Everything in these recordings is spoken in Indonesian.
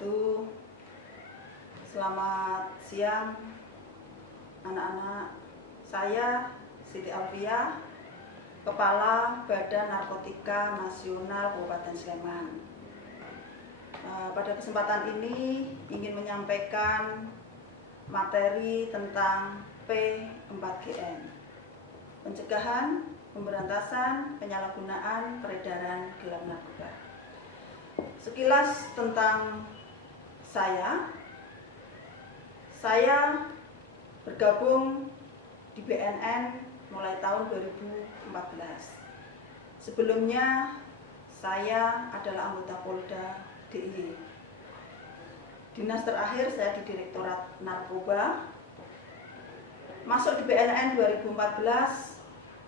wabarakatuh. Selamat siang anak-anak. Saya Siti Alfia, Kepala Badan Narkotika Nasional Kabupaten Sleman. Pada kesempatan ini ingin menyampaikan materi tentang P4GN, pencegahan, pemberantasan, penyalahgunaan, peredaran gelap narkoba. Sekilas tentang saya bergabung di BNN mulai tahun 2014. Sebelumnya saya adalah anggota Polda DIY. Dinas terakhir saya di Direktorat Narkoba. Masuk di BNN 2014,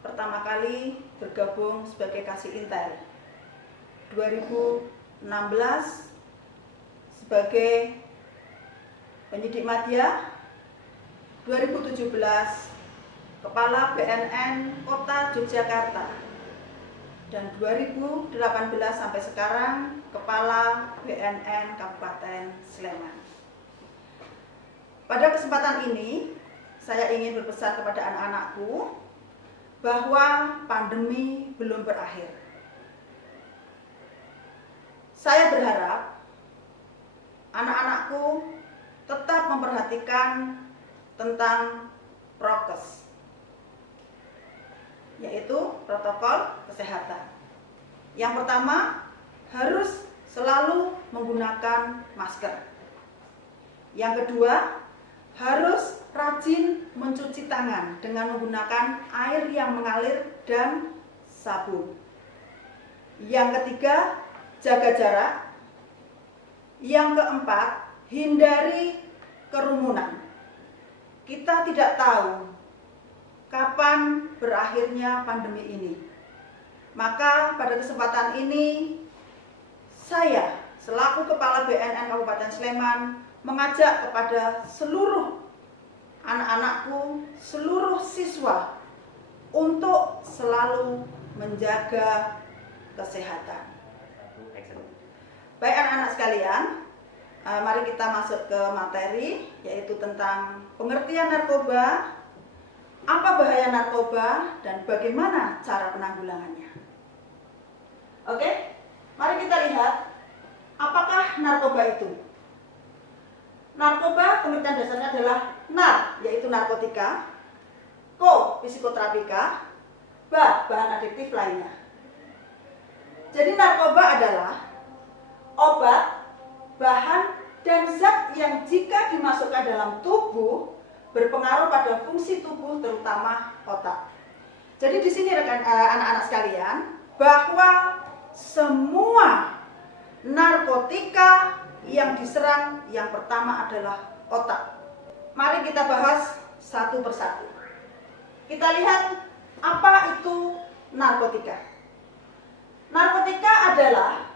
pertama kali bergabung sebagai Kasih Intel. 2016 sebagai penyidik madya, 2017 Kepala BNN Kota Yogyakarta, dan 2018 sampai sekarang Kepala BNN Kabupaten Sleman. Pada kesempatan ini saya ingin berpesan kepada anak-anakku bahwa pandemi belum berakhir. Saya berharap anak-anakku tetap memperhatikan tentang prokes, yaitu protokol kesehatan. Yang pertama, harus selalu menggunakan masker. Yang kedua, harus rajin mencuci tangan dengan menggunakan air yang mengalir dan sabun. Yang ketiga, jaga jarak. Yang keempat, hindari kerumunan. Kita tidak tahu kapan berakhirnya pandemi ini. Maka pada kesempatan ini saya selaku Kepala BNN Kabupaten Sleman mengajak kepada seluruh anak-anakku, seluruh siswa untuk selalu menjaga kesehatan. Baik anak-anak sekalian, mari kita masuk ke materi, yaitu tentang pengertian narkoba, apa bahaya narkoba, dan bagaimana cara penanggulangannya. Oke, mari kita lihat apakah narkoba itu. Narkoba pengertian dasarnya adalah nar, yaitu narkotika, ko, psikoterapika, ba, bahan adiktif lainnya. Jadi narkoba adalah obat, bahan, dan zat yang jika dimasukkan dalam tubuh berpengaruh pada fungsi tubuh, terutama otak. Jadi di sini rekan anak-anak sekalian, bahwa semua narkotika yang diserang yang pertama adalah otak. Mari kita bahas satu persatu. Kita lihat apa itu narkotika. Narkotika adalah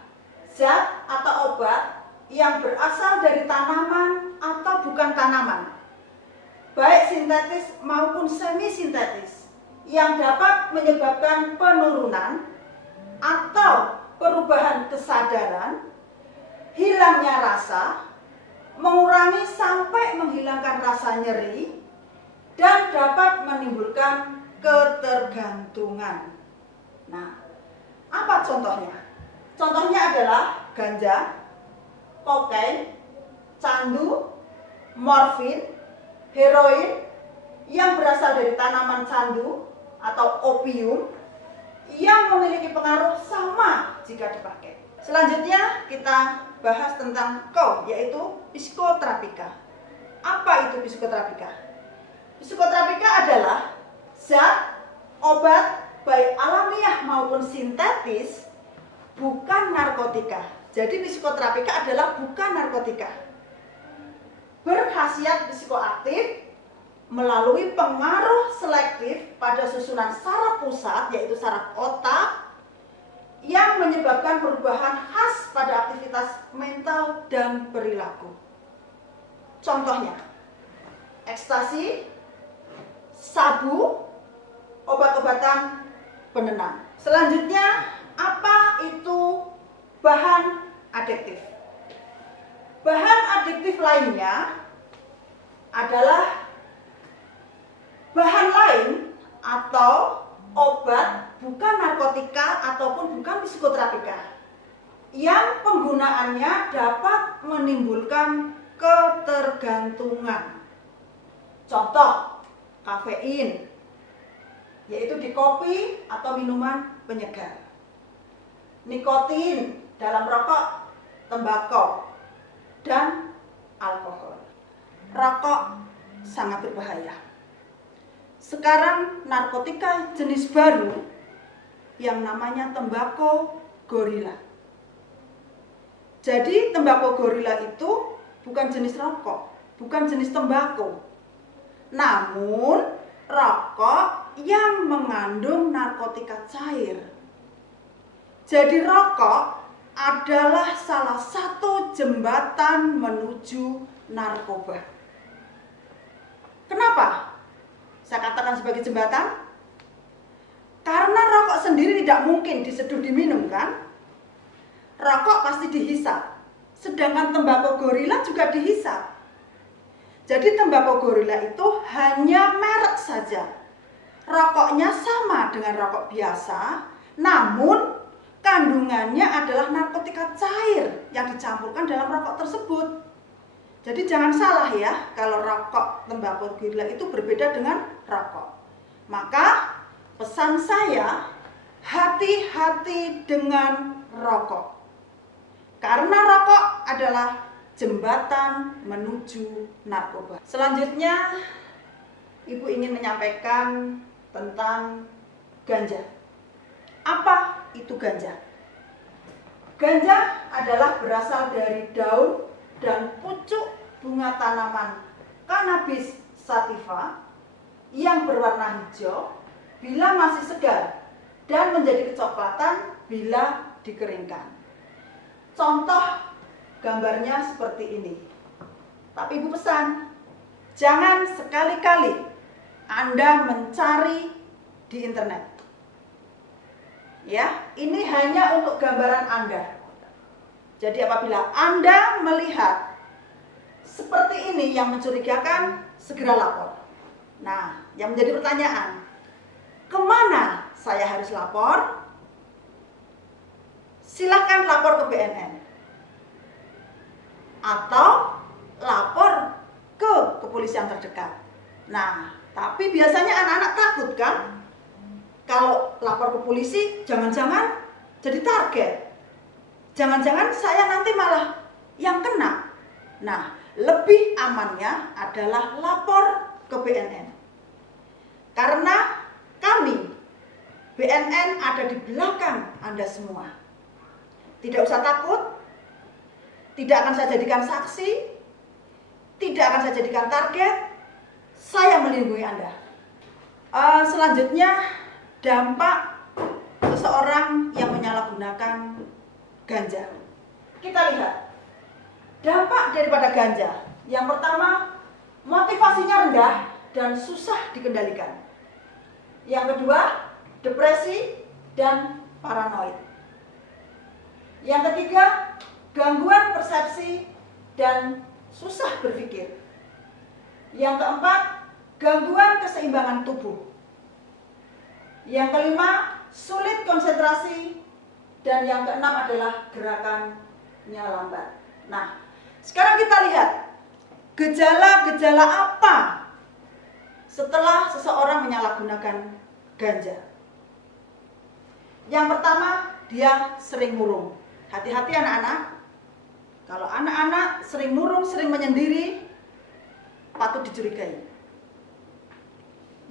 zat atau obat yang berasal dari tanaman atau bukan tanaman, baik sintetis maupun semi sintetis, yang dapat menyebabkan penurunan atau perubahan kesadaran, hilangnya rasa, mengurangi sampai menghilangkan rasa nyeri, dan dapat menimbulkan ketergantungan. Nah, apa contohnya? Contohnya adalah ganja, kokain, candu, morfin, heroin yang berasal dari tanaman candu atau opium yang memiliki pengaruh sama jika dipakai. Selanjutnya kita bahas tentang ko, yaitu psikoterapika. Apa itu psikoterapika? Psikoterapika adalah zat, obat, baik alamiah maupun sintetis, bukan narkotika. Jadi psikoterapika adalah bukan narkotika. Berkhasiat psikoaktif melalui pengaruh selektif pada susunan saraf pusat, yaitu saraf otak, yang menyebabkan perubahan khas pada aktivitas mental dan perilaku. Contohnya, ekstasi, sabu, obat-obatan penenang. Selanjutnya, apa itu bahan adiktif? Bahan adiktif lainnya adalah bahan lain atau obat bukan narkotika ataupun bukan psikoterapika yang penggunaannya dapat menimbulkan ketergantungan. Contoh, kafein, yaitu di kopi atau minuman penyegar. Nikotin dalam rokok, tembakau, dan alkohol. Rokok sangat berbahaya. Sekarang narkotika jenis baru yang namanya tembakau gorila. Jadi tembakau gorila itu bukan jenis rokok, bukan jenis tembakau, namun rokok yang mengandung narkotika cair. Jadi rokok adalah salah satu jembatan menuju narkoba. Kenapa saya katakan sebagai jembatan? Karena rokok sendiri tidak mungkin diseduh diminum, kan? Rokok pasti dihisap, sedangkan tembakau gorila juga dihisap. Jadi tembakau gorila itu hanya merek saja. Rokoknya sama dengan rokok biasa, namun kandungannya adalah narkotika cair yang dicampurkan dalam rokok tersebut. Jadi jangan salah ya, kalau rokok tembakau gorila itu berbeda dengan rokok. Maka pesan saya, hati-hati dengan rokok. Karena rokok adalah jembatan menuju narkoba. Selanjutnya, Ibu ingin menyampaikan tentang ganja. Apa itu ganja? Ganja adalah berasal dari daun dan pucuk bunga tanaman Cannabis sativa yang berwarna hijau bila masih segar dan menjadi kecoklatan bila dikeringkan. Contoh gambarnya seperti ini. Tapi Ibu pesan, jangan sekali-kali Anda mencari di internet. Ya, ini hanya untuk gambaran Anda. Jadi apabila Anda melihat seperti ini yang mencurigakan, segera lapor. Nah, yang menjadi pertanyaan, kemana saya harus lapor? Silahkan lapor ke BNN atau lapor ke kepolisian terdekat. Nah, tapi biasanya anak-anak takut kan? Kalau lapor ke polisi, jangan-jangan jadi target. Jangan-jangan saya nanti malah yang kena. Nah, lebih amannya adalah lapor ke BNN. Karena kami, BNN ada di belakang Anda semua. Tidak usah takut, tidak akan saya jadikan saksi, tidak akan saya jadikan target, saya melindungi Anda. Selanjutnya, dampak seseorang yang menyalahgunakan ganja. Kita lihat, dampak daripada ganja. Yang pertama, motivasinya rendah dan susah dikendalikan. Yang kedua, depresi dan paranoid. Yang ketiga, gangguan persepsi dan susah berpikir. Yang keempat, gangguan keseimbangan tubuh. Yang kelima, sulit konsentrasi. Dan yang keenam adalah gerakannya lambat. Nah, sekarang kita lihat gejala-gejala apa setelah seseorang menyalahgunakan ganja. Yang pertama, dia sering murung. Hati-hati anak-anak. Kalau anak-anak sering murung, sering menyendiri, patut dicurigai.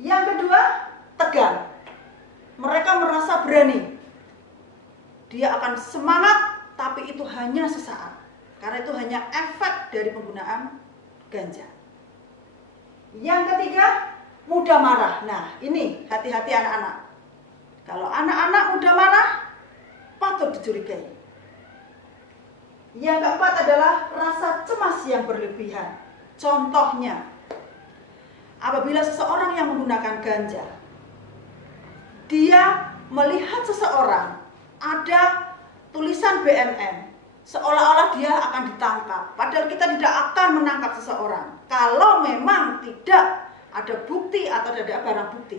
Yang kedua, tegang. Mereka merasa berani. Dia akan semangat, tapi itu hanya sesaat. Karena itu hanya efek dari penggunaan ganja. Yang ketiga, mudah marah. Nah, ini hati-hati anak-anak. Kalau anak-anak mudah marah, patut dicurigai. Yang keempat adalah rasa cemas yang berlebihan. Contohnya, apabila seseorang yang menggunakan ganja, dia melihat seseorang ada tulisan BNN, seolah-olah dia akan ditangkap. Padahal kita tidak akan menangkap seseorang kalau memang tidak ada bukti atau tidak ada barang bukti.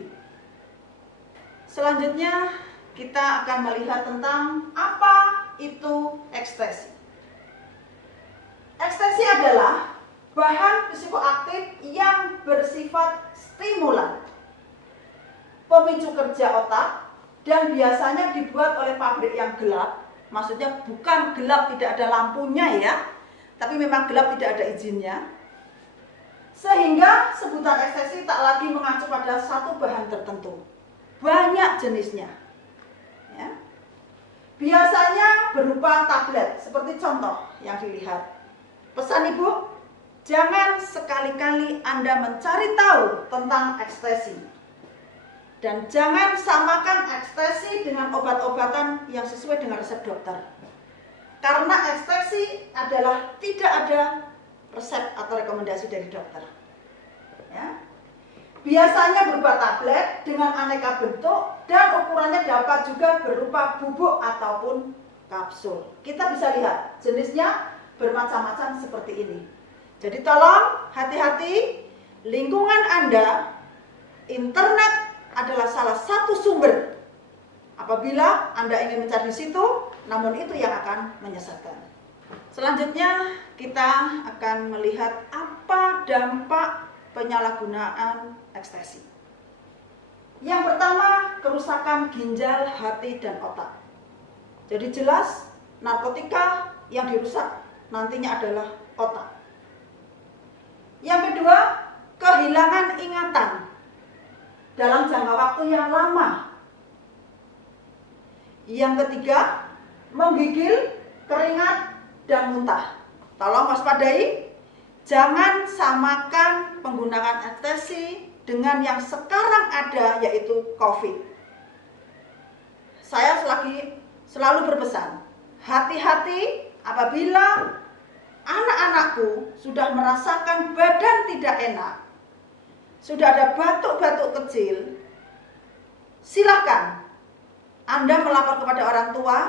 Selanjutnya kita akan melihat tentang apa itu ekstasi. Ekstasi adalah bahan psikoaktif yang bersifat stimulan, pemicu kerja otak, dan biasanya dibuat oleh pabrik yang gelap. Maksudnya bukan gelap tidak ada lampunya ya, tapi memang gelap tidak ada izinnya. Sehingga sebutan ekstasi tak lagi mengacu pada satu bahan tertentu, banyak jenisnya ya. Biasanya berupa tablet, seperti contoh yang dilihat. Pesan ibu, jangan sekali-kali Anda mencari tahu tentang ekstasi. Dan jangan samakan ekstasi dengan obat-obatan yang sesuai dengan resep dokter. Karena ekstasi adalah tidak ada resep atau rekomendasi dari dokter. Ya. Biasanya berupa tablet dengan aneka bentuk dan ukurannya dapat juga berupa bubuk ataupun kapsul. Kita bisa lihat jenisnya bermacam-macam seperti ini. Jadi tolong hati-hati, lingkungan Anda, internet adalah salah satu sumber. Apabila Anda ingin mencari di situ, namun itu yang akan menyesatkan. Selanjutnya kita akan melihat apa dampak penyalahgunaan ekstasi. Yang pertama, kerusakan ginjal, hati, dan otak. Jadi jelas narkotika yang dirusak nantinya adalah otak. Yang kedua, kehilangan ingatan dalam jangka waktu yang lama. Yang ketiga, menggigil, keringat, dan muntah. Tolong waspadai, jangan samakan penggunaan ekstasi dengan yang sekarang ada, yaitu COVID. Saya selalu berpesan, hati-hati apabila anak-anakku sudah merasakan badan tidak enak, sudah ada batuk-batuk kecil, silakan Anda melapor kepada orang tua.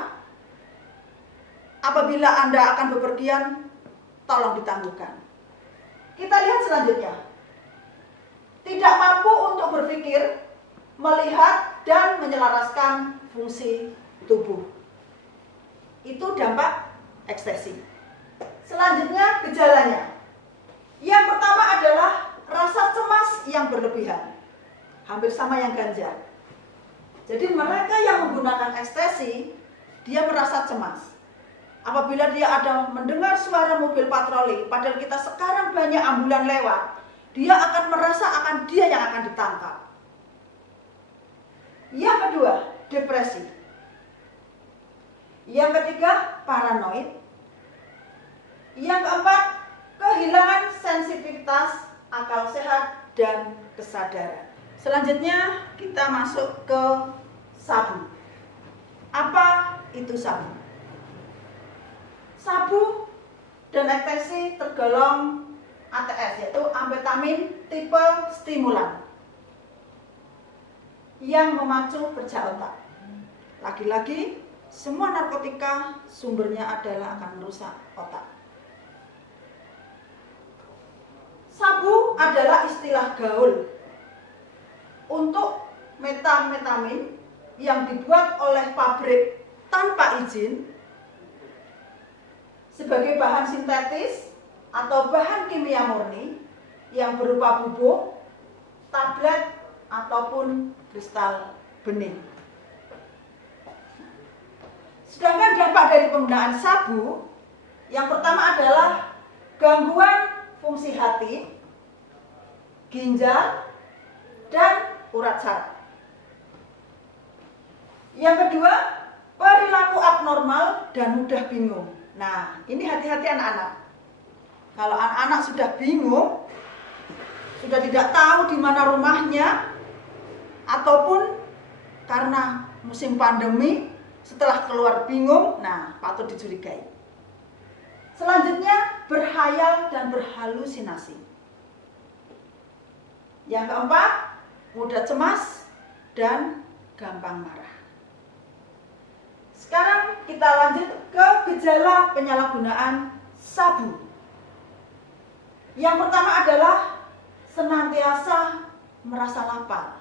Apabila Anda akan bepergian, tolong ditangguhkan. Kita lihat selanjutnya. Tidak mampu untuk berpikir, melihat, dan menyelaraskan fungsi tubuh. Itu dampak ekstasi. Selanjutnya gejalanya. Yang pertama adalah rasa cemas yang berlebihan. Hampir sama yang ganja. Jadi mereka yang menggunakan ekstasi, dia merasa cemas. Apabila dia ada mendengar suara mobil patroli, padahal kita sekarang banyak ambulan lewat, dia akan merasa dia yang akan ditangkap. Yang kedua, depresi. Yang ketiga, paranoid. Yang keempat, kehilangan sensitivitas, akal sehat, dan kesadaran. Selanjutnya kita masuk ke sabu. Apa itu sabu? Sabu dan ekstasi tergolong ATS, yaitu amfetamin tipe stimulan yang memacu kerja otak. Lagi-lagi, semua narkotika sumbernya adalah akan merusak otak. Sabu adalah istilah gaul untuk metamfetamin yang dibuat oleh pabrik tanpa izin sebagai bahan sintetis atau bahan kimia murni yang berupa bubuk, tablet, ataupun kristal bening. Sedangkan dampak dari penggunaan sabu, yang pertama adalah gangguan fungsi hati, ginjal, dan urat saraf. Yang kedua, perilaku abnormal dan mudah bingung. Nah, ini hati-hati anak-anak. Kalau anak-anak sudah bingung, sudah tidak tahu di mana rumahnya, ataupun karena musim pandemi, setelah keluar bingung, nah patut dicurigai. Selanjutnya, berhayal dan berhalusinasi. Yang keempat, mudah cemas dan gampang marah. Sekarang kita lanjut ke gejala penyalahgunaan sabu. Yang pertama adalah senantiasa merasa lapar.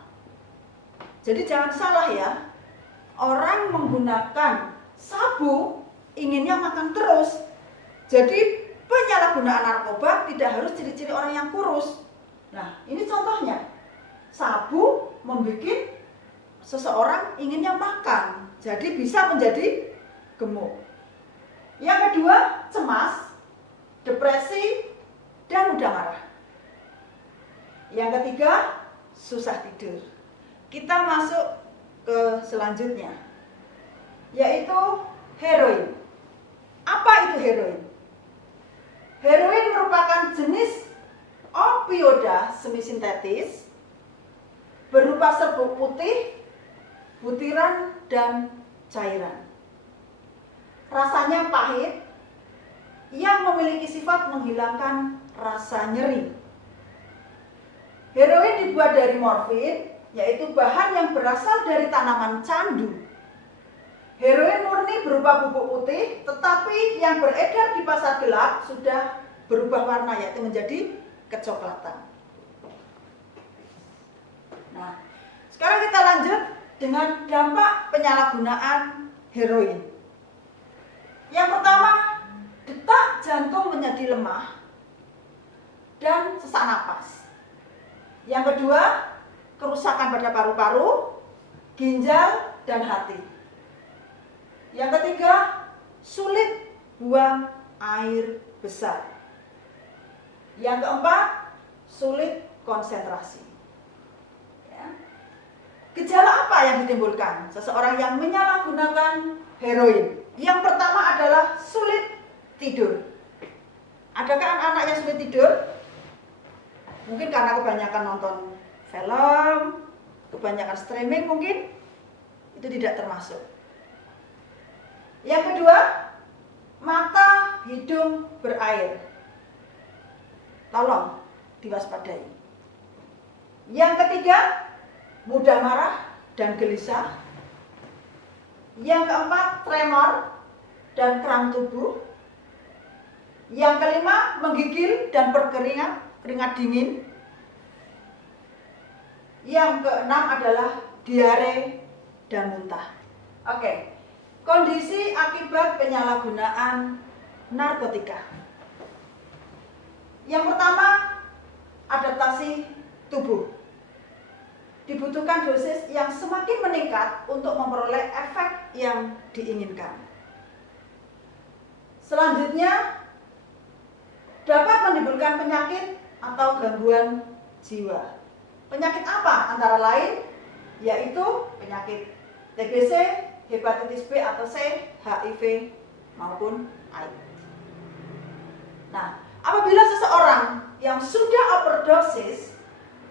Jadi jangan salah ya, orang menggunakan sabu inginnya makan terus. Jadi penyalahgunaan narkoba tidak harus ciri-ciri orang yang kurus. Nah, ini contohnya. Sabu membuat seseorang inginnya makan, jadi bisa menjadi gemuk. Yang kedua, cemas, depresi, dan mudah marah. Yang ketiga, susah tidur. Kita masuk ke selanjutnya, yaitu heroin. Apa itu heroin? Heroin merupakan jenis opioida semi-sintetis berupa serbuk putih, butiran, dan cairan. Rasanya pahit yang memiliki sifat menghilangkan rasa nyeri. Heroin dibuat dari morfin, yaitu bahan yang berasal dari tanaman candu. Heroin murni berupa bubuk putih, tetapi yang beredar di pasar gelap sudah berubah warna, yaitu menjadi kecoklatan. Nah, sekarang kita lanjut dengan dampak penyalahgunaan heroin. Yang pertama, detak jantung menjadi lemah dan sesak napas. Yang kedua, kerusakan pada paru-paru, ginjal, dan hati. Yang ketiga, sulit buang air besar. Yang keempat, sulit konsentrasi. Gejala apa yang ditimbulkan seseorang yang menyalahgunakan heroin? Yang pertama adalah sulit tidur. Adakah anak-anak yang sulit tidur? Mungkin karena kebanyakan nonton film, kebanyakan streaming mungkin. Itu tidak termasuk. Yang kedua, mata, hidung berair. Tolong diwaspadai. Yang ketiga, mudah marah dan gelisah. Yang keempat, tremor dan kram tubuh. Yang kelima, menggigil dan berkeringat, keringat dingin. Yang keenam adalah diare dan muntah. Oke, kondisi akibat penyalahgunaan narkotika. Yang pertama, adaptasi tubuh. Dibutuhkan dosis yang semakin meningkat untuk memperoleh efek yang diinginkan. Selanjutnya, dapat menimbulkan penyakit atau gangguan jiwa. Penyakit apa? Antara lain yaitu penyakit TBC, hepatitis B atau C, HIV maupun AIDS. Nah, apabila seseorang yang sudah overdosis,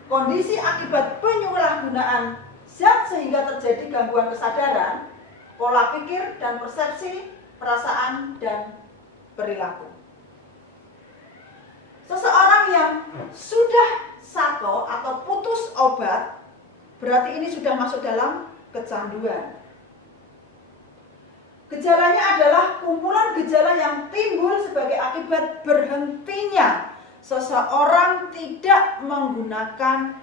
kondisi akibat penyalahgunaan zat sehingga terjadi gangguan kesadaran, pola pikir dan persepsi, perasaan dan perilaku. Seseorang yang sudah sako atau putus obat, berarti ini sudah masuk dalam kecanduan. Gejalanya adalah kumpulan gejala yang timbul sebagai akibat berhentinya seseorang tidak menggunakan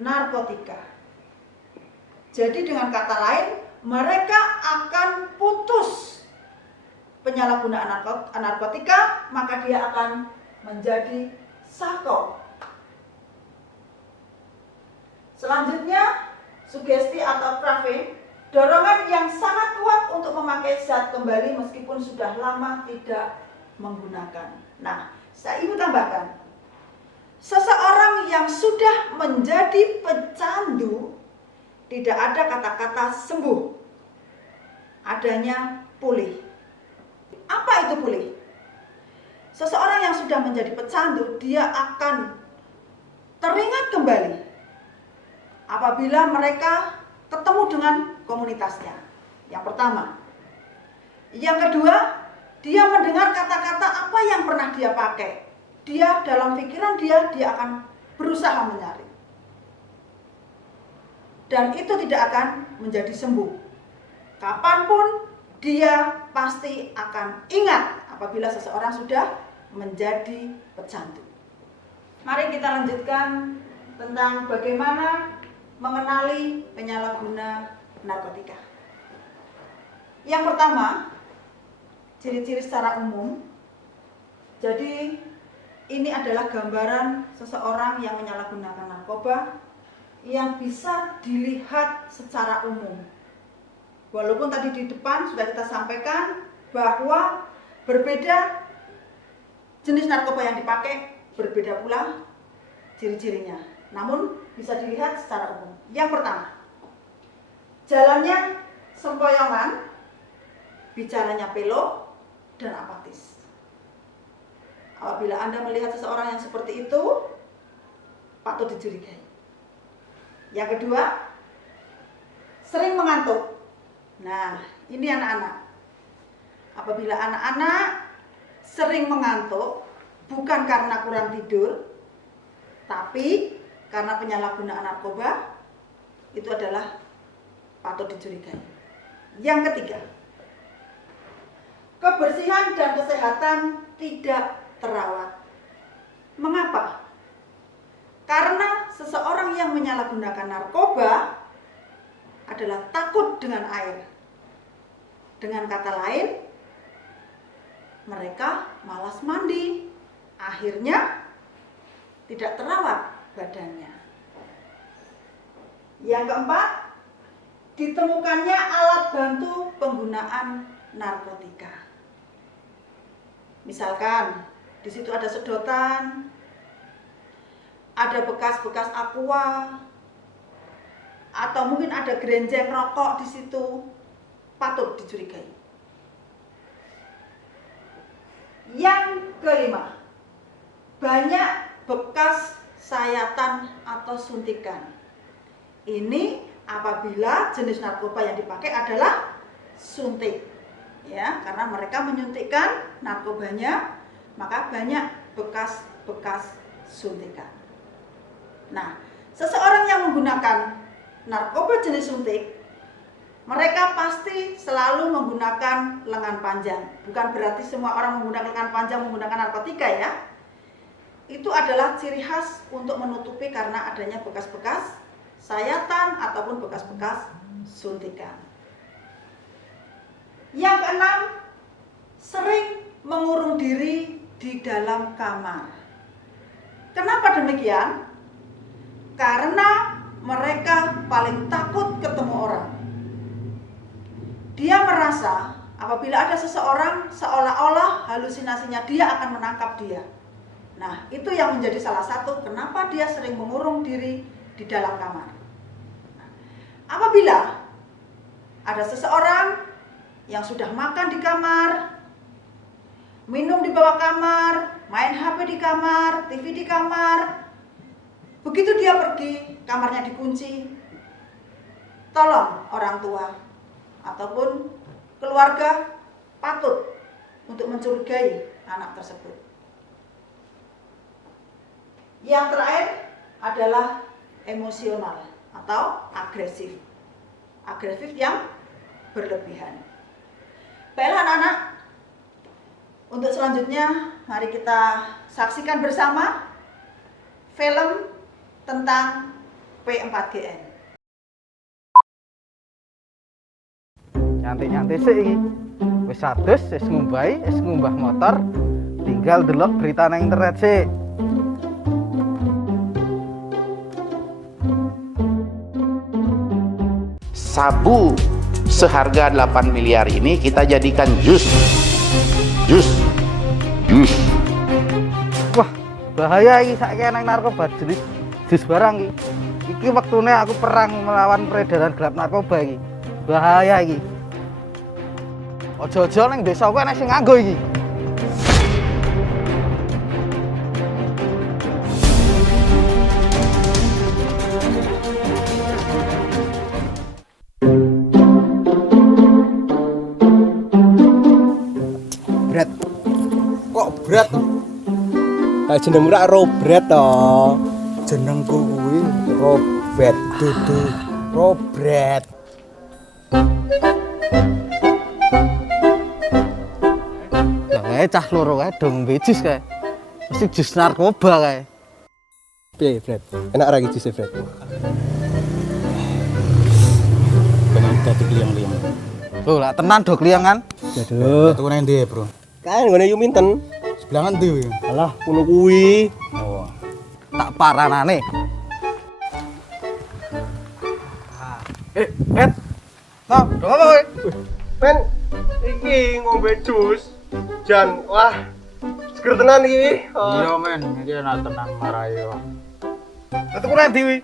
narkotika. Jadi dengan kata lain, mereka akan putus penyalahgunaan narkotika, maka dia akan menjadi sako. Selanjutnya, sugesti atau craving, dorongan yang sangat kuat untuk memakai zat kembali meskipun sudah lama tidak menggunakan. Nah, saya ingin tambahkan, seseorang yang sudah menjadi pecandu tidak ada kata-kata sembuh, adanya pulih. Apa itu pulih? Seseorang yang sudah menjadi pecandu, dia akan teringat kembali apabila mereka ketemu dengan komunitasnya. Yang pertama. Yang kedua, dia mendengar kata-kata apa yang pernah dia pakai. Dia dalam pikiran dia akan berusaha mencari. Dan itu tidak akan menjadi sembuh. Kapanpun dia pasti akan ingat apabila seseorang sudah menjadi pecandu. Mari kita lanjutkan tentang bagaimana mengenali penyalahguna narkotika. Yang pertama, ciri-ciri secara umum. Jadi ini adalah gambaran seseorang yang menyalahgunakan narkoba yang bisa dilihat secara umum. Walaupun tadi di depan sudah kita sampaikan bahwa berbeda jenis narkoba yang dipakai, berbeda pula ciri-cirinya. Namun bisa dilihat secara umum. Yang pertama, jalannya sempoyongan, bicaranya pelo dan apatis. Apabila Anda melihat seseorang yang seperti itu, patut dicurigai. Yang kedua, sering mengantuk. Nah, ini anak-anak. Apabila anak-anak sering mengantuk, bukan karena kurang tidur, tapi karena penyalahgunaan narkoba, itu adalah patut dicurigai. Yang ketiga, kebersihan dan kesehatan tidak terawat. Mengapa? Karena seseorang yang menyalahgunakan narkoba adalah takut dengan air. Dengan kata lain, mereka malas mandi. Akhirnya tidak terawat badannya. Yang keempat, ditemukannya alat bantu penggunaan narkotika. Misalkan di situ ada sedotan, ada bekas-bekas aqua, atau mungkin ada gerenjeng rokok di situ, patut dicurigai. Yang kelima, banyak bekas sayatan atau suntikan. Ini apabila jenis narkoba yang dipakai adalah suntik, ya, karena mereka menyuntikkan narkobanya, maka banyak bekas-bekas suntikan. Nah, seseorang yang menggunakan narkoba jenis suntik, mereka pasti selalu menggunakan lengan panjang. Bukan berarti semua orang menggunakan lengan panjang menggunakan narkotika, ya. Itu adalah ciri khas untuk menutupi karena adanya bekas-bekas sayatan ataupun bekas-bekas suntikan. Yang keenam, sering mengurung diri di dalam kamar. Kenapa demikian? Karena mereka paling takut ketemu orang. Dia merasa apabila ada seseorang, seolah-olah halusinasinya dia akan menangkap dia. Nah, itu yang menjadi salah satu kenapa dia sering mengurung diri di dalam kamar. Nah, apabila ada seseorang yang sudah makan di kamar, minum di bawah kamar, main HP di kamar, TV di kamar, begitu dia pergi, kamarnya dikunci, tolong orang tua ataupun keluarga patut untuk mencurigai anak tersebut. Yang terakhir adalah emosional atau agresif. Agresif yang berlebihan. Baiklah anak-anak, untuk selanjutnya mari kita saksikan bersama film tentang P4GN. Nyantik-nyantik sih iki. Wis adus, wis ngumbah motor, tinggal delok berita nang internet sih. Sabu seharga 8 miliar ini kita jadikan jus. Wah, bahaya iki saiki nang narkoba jenis jus barang iki. Iki wektune aku perang melawan peredaran gelap narkoba iki. Bahaya iki. Ojo-ojo ning desa kowe ana sing nganggo iki. Berat. Kok berat to? Lah jenengmu rak Robert to. Jenengku kuwi Robert dudu Robert. bae cah loro kae dong jus kae. Mesti jus narkoba kae. Piye, Fred? Enak ra iki jus, Fred? Pengen dadi liang-liang. Lho, lah tenan do kliangan. Aduh. Tuku nang ndi, Bro? Kae ngene Yuminten. Sebelah ngendi kuwi? Alah, kulo kuwi. Oh. Tak paranane. Bet. Nah, dong apa kowe? Men, iki ngombe jus. Jan, wah. Seger tenan iki. Iya, men, iki enak tenan marayo. Lah tuku nang ndi kuwi?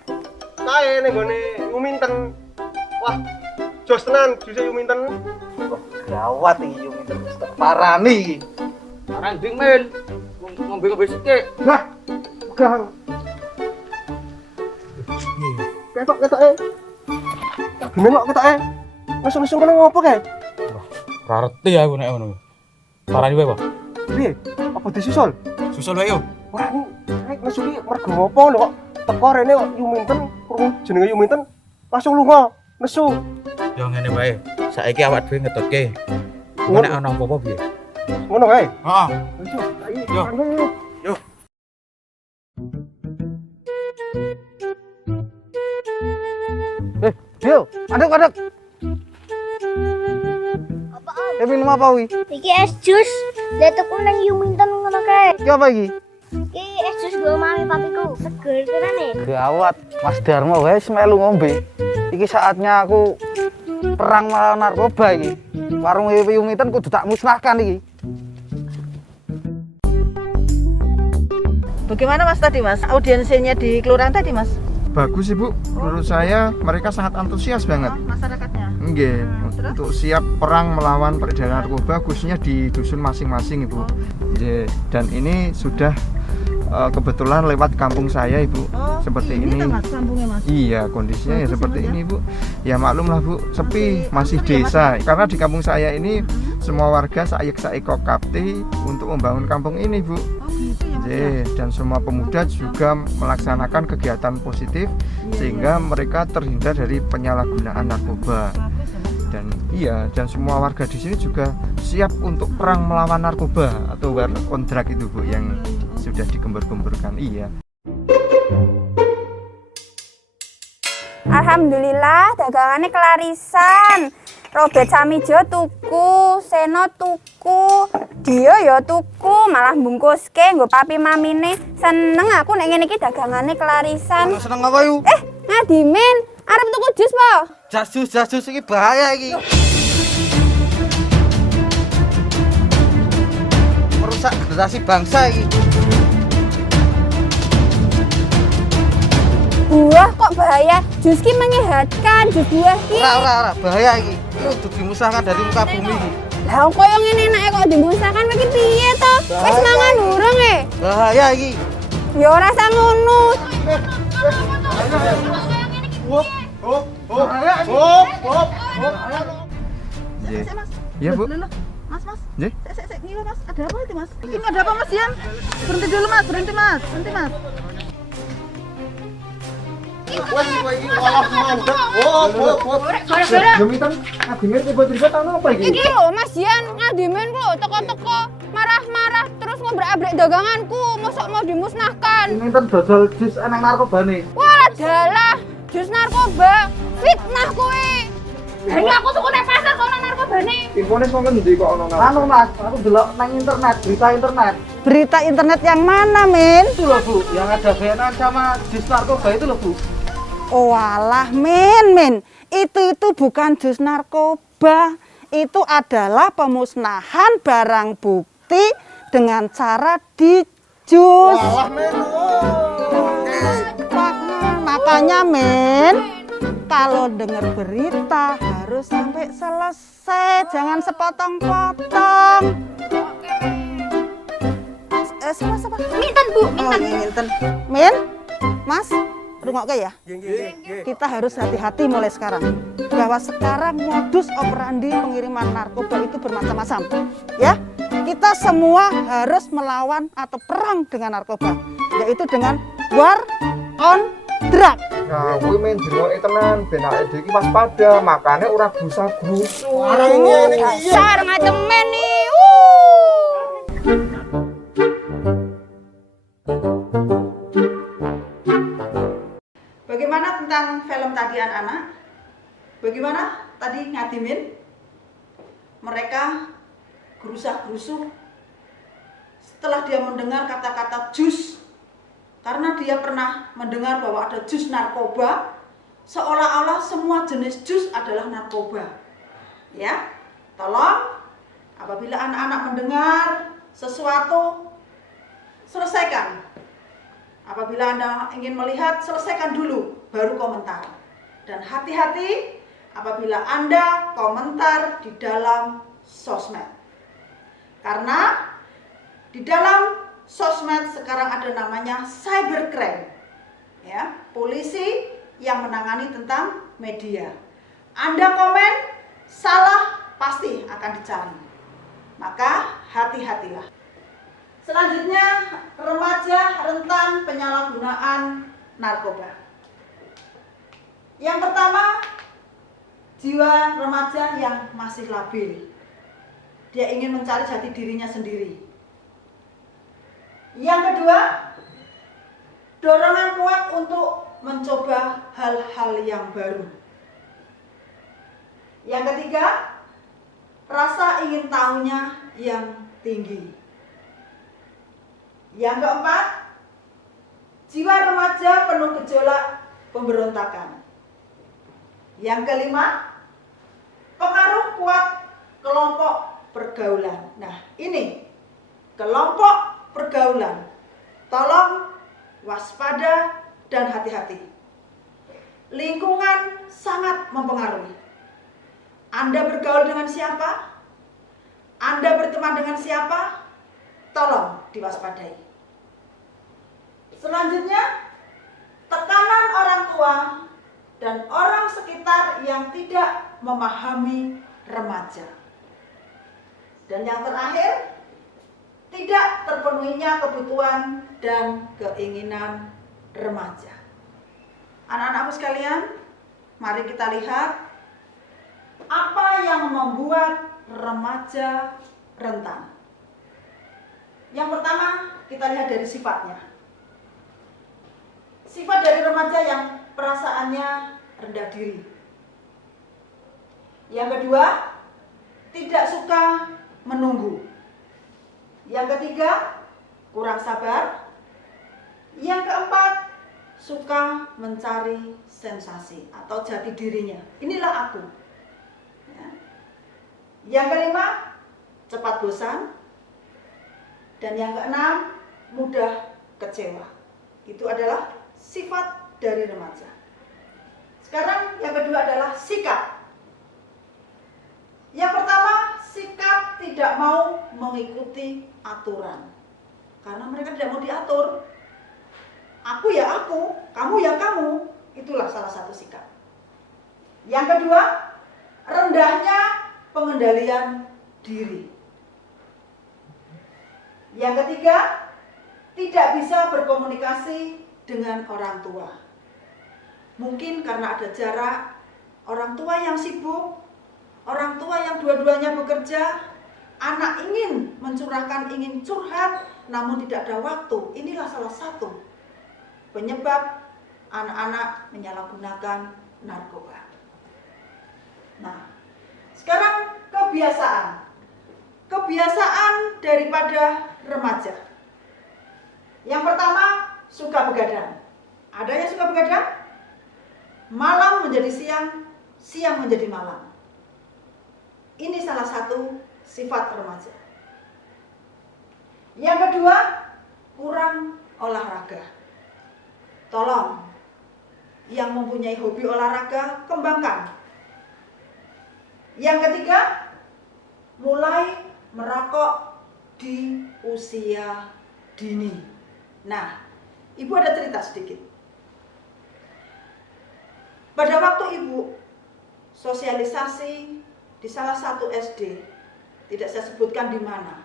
Kae ning gone Yuminten. Wah, jos tenan jus Yuminten. Gawat iki yo minta tak parani iki. Arang ding, men. Ngombe sithik. Lah, gang. Ketok-ketoke. Gimana kok ketoke? Langsung kene ngopo kae? Ora ngerti aku nek ngono. Parani wae, Pak. Piye? Apa disusul? Susul wae yo. Ora nek langsung iki mergo ngopo lho kok teko rene kok Yuminten, krungu jenenge Yuminten langsung lunga, nesu. Yo ngene wae. Saiki awak dhewe ngetutke. Nek ana apa-apa piye? Ngono kae. Heeh. Yo. Yo. Yo, aduk. Minum apa wi? Iki es jus, lihat aku nang Yuminten ngono kae. Iki apa iki? Iki es jus gue mami papiku, seger tenan nih. Gawat, Mas Darmo wis melu ngombe. Iki saatnya aku perang melawan narkoba iki. Warung Yuminten kudu tak musnahkan iki. Bagaimana Mas tadi Mas? Audiensinya di kelurahan tadi Mas? Bagus Ibu, menurut saya mereka sangat antusias banget. Masyarakatnya. Nggih, untuk siap perang melawan peredaran narkoba khususnya di dusun masing-masing Ibu. Nggih, dan ini sudah kebetulan lewat kampung saya Ibu. Seperti ini. Mas, kampungnya Mas. Iya, kondisinya ya seperti ini Bu. Ya maklum lah Bu, sepi, masih desa. Karena di kampung saya ini semua warga saik-saik kokapti untuk membangun kampung ini Bu. Dan semua pemuda juga melaksanakan kegiatan positif sehingga mereka terhindar dari penyalahgunaan narkoba. Dan iya, dan semua warga di sini juga siap untuk perang melawan narkoba atau war on drug itu Bu yang sudah digembar-gemburkan. Iya. Alhamdulillah dagangannya kelarisan. Robert Samijo tuku, Seno tuku, Dio ya tuku, malah bungkuske nggo papi mamine. Seneng aku nek ngene iki dagangannya kelarisan. Seneng apa yu? Ngadimin, arep tuku jus po? Jas-jus iki bahaya iki. Merusak generasi bangsa iki. Buah kok bahaya? Jus ki menyehatkan, jus buah ki. Ora, bahaya iki. Kudu dimusnahkan dari muka bumi iki. Lah koyo ngene enake kok dimusnahkan iki piye to? Wis mangan urung e? Bahaya iki. Ya ora sang ngono. Iya Bu. Mas. Nggih. Sik, Mas. Ada apa itu Mas? Ini ada apa Mas Yan? Berhenti dulu Mas, berhenti Mas. Yuminten, Adimin tiba-tiba tahu apa iki? Iki lho Mas Yan, ngadimen lho teko-teko marah-marah terus ngobrak-abrik daganganku, mosok mau dimusnahkan. Yuminten dodol jus enang narkobane. Walah dalah, jus narkoba, fitnah kowe. Lah aku tuku nek pasar kok nang narkobane. Infone kok ngendi kok ono Anu Mas, aku delok nang internet, berita internet. Berita internet yang mana, Min? Itu loh Bu, yang ada BNN sama jus narkoba itu loh Bu. Oh alah, Min. Itu bukan jus narkoba. Itu adalah pemusnahan barang bukti dengan cara dijus. Wah, men. Makanya, Min, kalau dengar berita harus sampai selesai, jangan sepotong-potong. Siapa? Minten Bu, minten. Minten. Min, Mas, rungokke ya. Kita harus hati-hati mulai sekarang. Bahwa sekarang modus operandi pengiriman narkoba itu bermacam-macam. Ya, kita semua harus melawan atau perang dengan narkoba, yaitu dengan war on drug. Nah, kuwi men diroke tenan ben awake dhewe iki waspada, makane ora grusa-grusu. Dasar ngademen nih. tentang film tadi anak-anak, bagaimana tadi ngadimin? Mereka gerusah-gerusuh setelah dia mendengar kata-kata jus, karena dia pernah mendengar bahwa ada jus narkoba, seolah-olah semua jenis jus adalah narkoba. Ya, tolong apabila anak-anak mendengar sesuatu, selesaikan. Apabila Anda ingin melihat, selesaikan dulu, baru komentar. Dan hati-hati apabila Anda komentar di dalam sosmed. Karena di dalam sosmed sekarang ada namanya cybercrime. Ya, polisi yang menangani tentang media. Anda komen salah, pasti akan dicari. Maka hati-hatilah. Selanjutnya, remaja rentan penyalahgunaan narkoba. Yang pertama, jiwa remaja yang masih labil. Dia ingin mencari jati dirinya sendiri. Yang kedua, dorongan kuat untuk mencoba hal-hal yang baru. Yang ketiga, rasa ingin tahunya yang tinggi. Yang keempat, jiwa remaja penuh gejolak pemberontakan. Yang kelima, pengaruh kuat kelompok pergaulan. Nah, ini kelompok pergaulan. Tolong waspada dan hati-hati. Lingkungan sangat mempengaruhi. Anda bergaul dengan siapa? Anda berteman dengan siapa? Tolong diwaspadai. Selanjutnya, tekanan orang tua dan orang sekitar yang tidak memahami remaja. Dan yang terakhir, tidak terpenuhinya kebutuhan dan keinginan remaja. Anak-anakku sekalian, mari kita lihat apa yang membuat remaja rentan. Yang pertama, kita lihat dari sifatnya. Sifat dari remaja yang perasaannya rendah diri. Yang kedua, tidak suka menunggu. Yang ketiga, kurang sabar. Yang keempat, suka mencari sensasi atau jati dirinya. Inilah aku. Ya. Yang kelima, cepat bosan. Dan yang keenam, mudah kecewa. Itu adalah sifat dari remaja. Sekarang yang kedua adalah sikap. Yang pertama, sikap tidak mau mengikuti aturan. Karena mereka tidak mau diatur. Aku ya aku, kamu ya kamu. Itulah salah satu sikap. Yang kedua, rendahnya pengendalian diri. Yang ketiga, tidak bisa berkomunikasi dengan orang tua. Mungkin karena ada jarak, orang tua yang sibuk, orang tua yang dua-duanya bekerja, anak ingin mencurahkan, ingin curhat, namun tidak ada waktu. Inilah salah satu penyebab anak-anak menyalahgunakan narkoba. Nah, sekarang kebiasaan. Kebiasaan daripada remaja. Yang pertama, suka begadang. Ada yang suka begadang? Malam menjadi siang, siang menjadi malam. Ini salah satu sifat remaja. Yang kedua, kurang olahraga. Tolong, yang mempunyai hobi olahraga, kembangkan. Yang ketiga, mulai merokok di usia dini. Nah, ibu ada cerita sedikit. Pada waktu ibu sosialisasi di salah satu SD, tidak saya sebutkan di mana,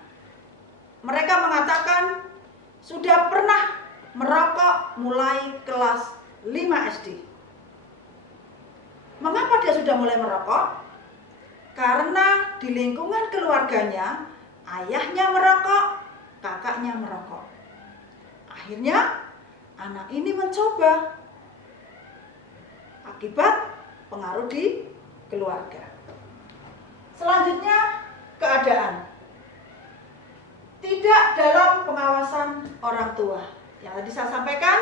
mereka mengatakan sudah pernah merokok mulai kelas 5 SD. Mengapa dia sudah mulai merokok? Karena di lingkungan keluarganya, ayahnya merokok, kakaknya merokok. Akhirnya anak ini mencoba. akibat pengaruh di keluarga. Selanjutnya, keadaan. Tidak dalam pengawasan orang tua. Yang tadi saya sampaikan,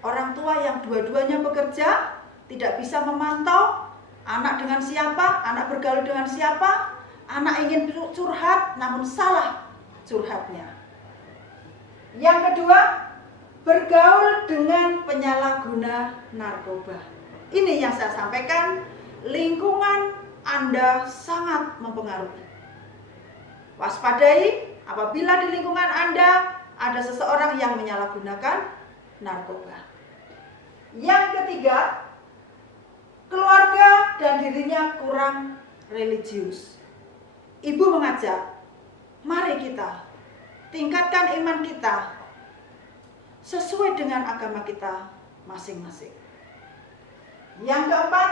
orang tua yang dua-duanya bekerja, tidak bisa memantau anak dengan siapa, anak bergaul dengan siapa, anak ingin curhat namun salah curhatnya. Yang kedua, bergaul dengan penyalahguna narkoba. Ini yang saya sampaikan, lingkungan Anda sangat mempengaruhi. Waspadai apabila di lingkungan Anda ada seseorang yang menyalahgunakan narkoba. Yang ketiga, keluarga dan dirinya kurang religius. Ibu mengajak, mari kita tingkatkan iman kita sesuai dengan agama kita masing-masing. Yang keempat,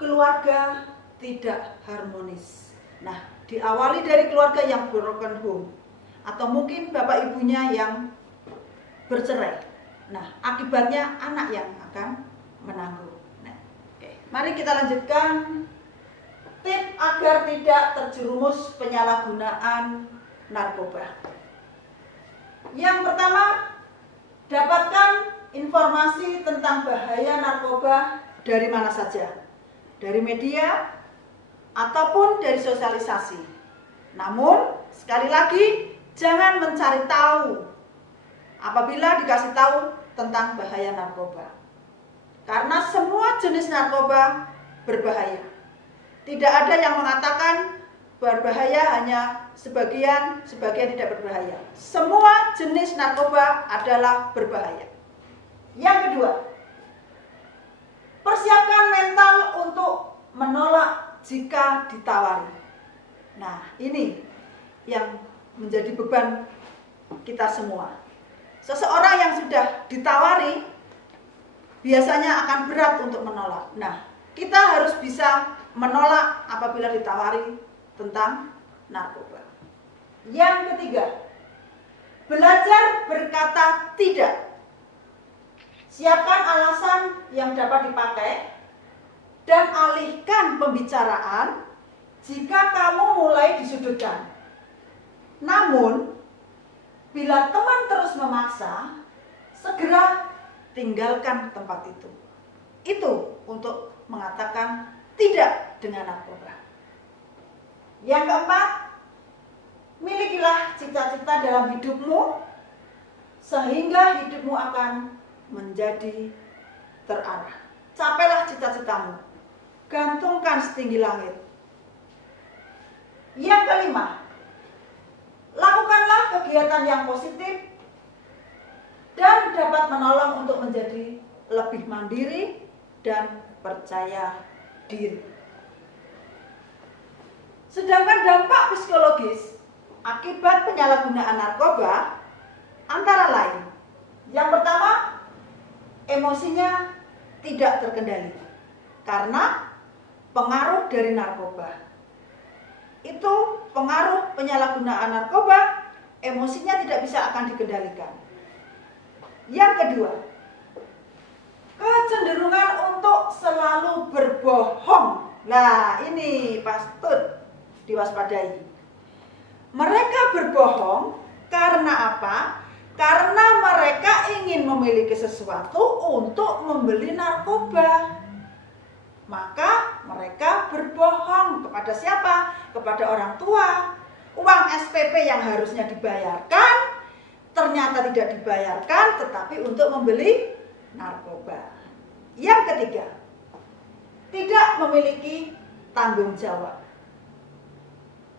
keluarga tidak harmonis. Nah, diawali dari keluarga yang broken home atau mungkin bapak ibunya yang bercerai. Nah, akibatnya anak yang akan menanggung. Nah, oke. Mari kita lanjutkan tip agar tidak terjerumus penyalahgunaan narkoba. Yang pertama, dapatkan informasi tentang bahaya narkoba dari mana saja. Dari media ataupun dari sosialisasi. Namun, sekali lagi, jangan mencari tahu apabila dikasih tahu tentang bahaya narkoba. Karena semua jenis narkoba berbahaya. Tidak ada yang mengatakan berbahaya hanya sebagian tidak berbahaya. Semua jenis narkoba adalah berbahaya. Yang kedua, persiapkan mental untuk menolak jika ditawari. Nah, ini yang menjadi beban kita semua. Seseorang yang sudah ditawari biasanya akan berat untuk menolak. Nah, kita harus bisa menolak apabila ditawari tentang narkoba. Yang ketiga, belajar berkata tidak. Siapkan alasan yang dapat dipakai dan alihkan pembicaraan jika kamu mulai disudutkan. Namun, bila teman terus memaksa, segera tinggalkan tempat itu. Itu untuk mengatakan tidak dengan narkoba. Yang keempat, milikilah cita-cita dalam hidupmu sehingga hidupmu akan menjadi terarah. Capailah cita-citamu. Gantungkan setinggi langit. Yang kelima, lakukanlah kegiatan yang positif dan dapat menolong untuk menjadi lebih mandiri dan percaya diri. Sedangkan dampak psikologis akibat penyalahgunaan narkoba antara lain, yang pertama, emosinya tidak terkendali karena pengaruh dari narkoba. Itu pengaruh penyalahgunaan narkoba, emosinya tidak bisa akan dikendalikan. Yang kedua, kecenderungan untuk selalu berbohong. Nah, ini patut diwaspadai. Mereka berbohong karena apa? Karena mereka ingin memiliki sesuatu untuk membeli narkoba. Maka mereka berbohong kepada siapa? Kepada orang tua. Uang SPP yang harusnya dibayarkan ternyata tidak dibayarkan, tetapi untuk membeli narkoba. Yang ketiga, tidak memiliki tanggung jawab.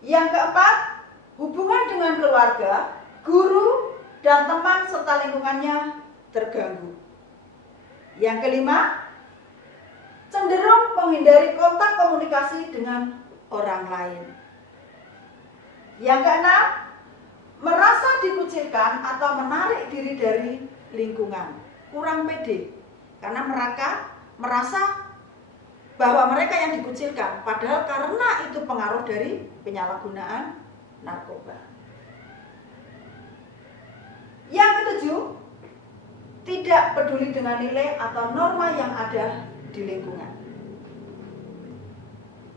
Yang keempat, hubungan dengan keluarga, guru, dan teman serta lingkungannya terganggu. Yang kelima, cenderung menghindari kontak komunikasi dengan orang lain. Yang keenam, merasa dikucilkan atau menarik diri dari lingkungan, kurang pede karena mereka merasa bahwa mereka yang dikucilkan, padahal karena itu pengaruh dari penyalahgunaan narkoba. Yang ketujuh, tidak peduli dengan nilai atau norma yang ada di lingkungan.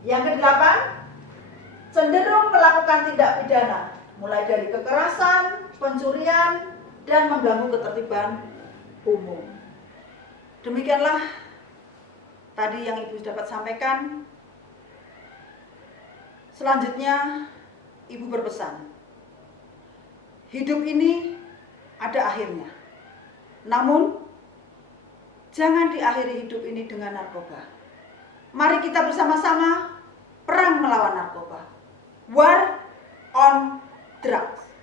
Yang kedelapan, cenderung melakukan tindak pidana, mulai dari kekerasan, pencurian, dan mengganggu ketertiban umum. Demikianlah tadi yang Ibu dapat sampaikan. Selanjutnya, Ibu berpesan, hidup ini ada akhirnya. Namun, jangan diakhiri hidup ini dengan narkoba. Mari kita bersama-sama perang melawan narkoba. War on drugs.